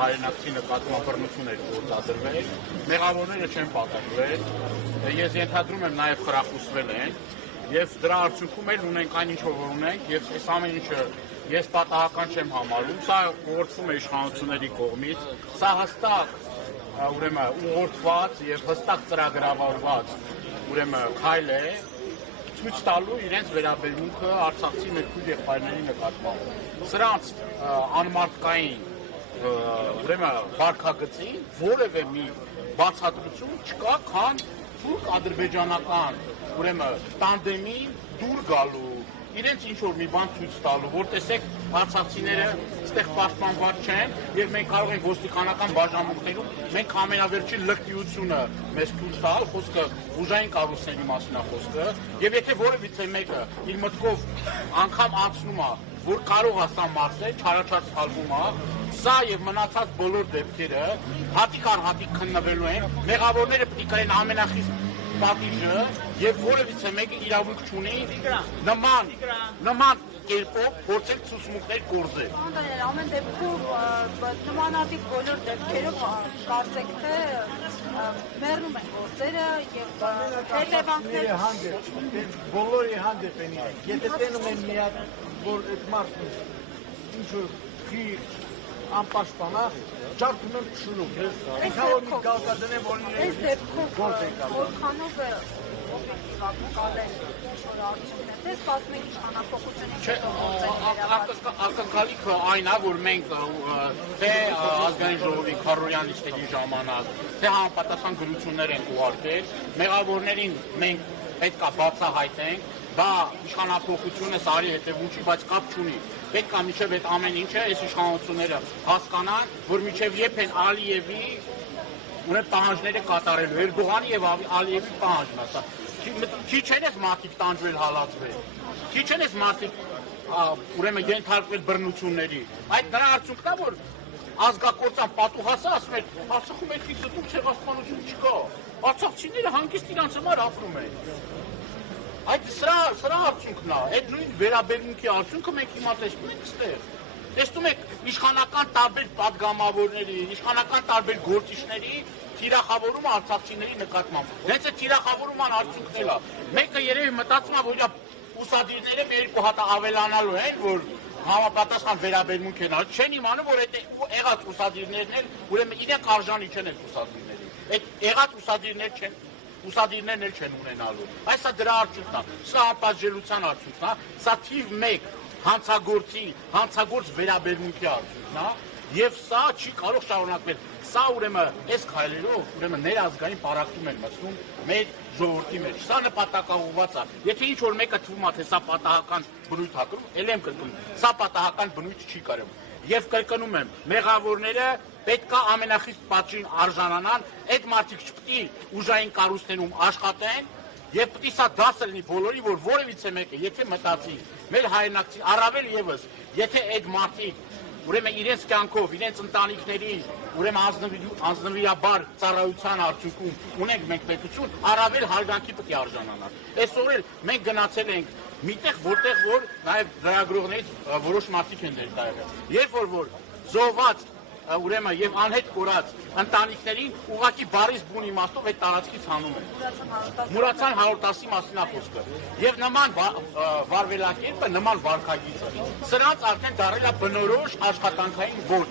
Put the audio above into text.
հայրենակցի նկատմամբ բռնություն էր գործադրվել, մեղավորները չեն պատժվել, ես ենթադրում եմ նաև խրախուսվել են, եւ դրա արդյունքում էլ ունենք այն ինչ որ ունենք, եւ այս ամեն ինչը ես պատահական չեմ համարում, սա գործում է իշխանությունների կողմից, սա հստակ ուրեմն ուղղորդված եւ հստակ ծրագրավորված ուրեմն քայլ է ցույց տալու իրենց վերաբերմունքը արցախցի ներքույր եղբայրների նկատմամբ։ Սրանց անմարդկային ուրեմն վարքագծին որևէ մի բացատրություն չկա, քան թուրք-ադրբեջանական ուրեմն տանդեմի դուր գալու, իրենց ինչ որ մի բան ցույց տալու, որ տեսեք արցախցիները այստեղ պաշտպանված չեն եւ մենք կարող ենք ոստիկանական բաժանմունքներում մենք ամենավերջին լկտիությունը մեզ ցույց տալ, խոսքը ուժային կառույցների մասին է խոսքը, եւ եթե որևիցե մեկը իր մտքով անգամ անցնում է, որ կարող է սա մարսել, չարաչար սխալվում է, սա եւ մնացած բոլոր դեպքերը հատիկ առ հատիկ քննվելու են, մեղավորները պետք է կրեն ամենախիստ պատիժը եւ որևիցե մեկը իրավունք չունի նման կերպով փորձել ցուցմունքներ կորզել։ Ամեն դեպքում նմանատիպ բոլոր դեպքերով կարծեք թե մեռնում են գործերը եւ հետևանքները հանդեպ բոլորի հանդեպ են իրենք։ Եթե տենում են միակ որ այդ մարդը ինչ որ խիղճ անպաշտպան է, ջարդում են փշուրում։ Այնքան որ մի կալկադնեն, որ այս դեպքում որքանով է օբյեկտիվակալել ինչ-որ արդյունքներ, թե սպասում իշխանափոխությունից ակնկալիքը այն է, որ մենք թե ազգային ժողովի քարոզյան նիստերի ժամանակ, թե համապատասխան գրություններ ենք ուղարկել, մեղավորներին մենք պետք է բացահայտենք, դա իշխանափոխությունը սարի հետևում չի, բայց կապ չունի։ Պետք է մինչև այդ ամեն ինչը այս իշխանությունները հասկանան, որ մինչև երբ են Ալիևի ունեն պահանջները կատարելու, Էրդողանի եւ Ալիևի պահանջն է սա։ Քիչ են այս մարդիկ տանջվել, հալածվել։ Քիչ են այս մարդիկ ուրեմն ենթարկվել բռնությունների։ Այդ դրա արդյունքն է, որ ազգակործան պատուհասը ասում են, Արցախում այդքից զտում ցեղասպանություն չկա։ Արցախցիները հանգիստ իրանց համար ապրում են։ Այդ սրա արդյունքն է, այդ նույն վերաբերմունքի արդյունքը մենք հիմա տեսնում ենք այստեղ։ Տեսնում եք իշխանական տարբեր падգամավորների, իշխանական տարբեր գործիչների թիրախավորումը արցախցիների նկատմամբ։ Հենց այդ թիրախավորման արդյունքն էլ է։ Մեկը երևի մտածում է, որ ուսադիրները մի երկու հատ ավելանալու են, որ համապատասխան վերաբերմունք են ալ, չեն իմանում, որ այդ եղած ուսադիրներն էլ ուրեմն իրենք արժանի չեն այդ ուսադիրների։ Այդ եղած ուսադիրներն էլ չեն ունենալու։ Այս է դրա արդյունքն է, սա անպատժելիության արդյունքն է, սա թիվ 1 հանցագործ վերաբերմունքի արդյունքն է, եւ սա չի կարող շարունակվել։ Սա ուրեմն այս քայլերով ուրեմն ներազգային պարակտում են մտնում մեր ժողովրդի մեջ։ Սա նպատակաուղղված է։ Եթե ինչ որ մեկը թվում է, թե սա պատահական բնույթ է կրում, ել եմ կրկնում, սա պատահական բնույթ չի կրում։ Եվ կրկնում եմ, մեղավորները պետք է ամենախիստ պատժին արժանանան, այդ մարդիկ չպետք է ուժային կառույցներում աշխատեն եւ պետք է սա դասը լինի բոլորի, որ որևիցե մեկը, եթե մտածի մեր հայրենակցի, առավել եւս, եթե այդ մարդիկ ուրեմն իրենց կյանքով, իրենց ընտանիքների, ուրեմն անձնվիրաբար ծառայության արդյունքում ունենք մենք պետություն, առավել հարգանքի պետք է արժանանալ։ Այսօր էլ մենք գնացել ենք միտեղ, որտեղ որ նաև լրագրողներից որոշ մարդիկ են ներկայացել։ Երբ որ զոհված ուրեմն եւ անհետ կորած ընտանիքներին ուղղակի բարիս բուն իմաստով այդ տարածքից հանում են։ Մուրացան 110-ի մասին է խոսքը։ Եվ նման վարվելակերպը, նման վարքագիծը սրանց արդեն դարել է բնորոշ աշխատանքային ոճ։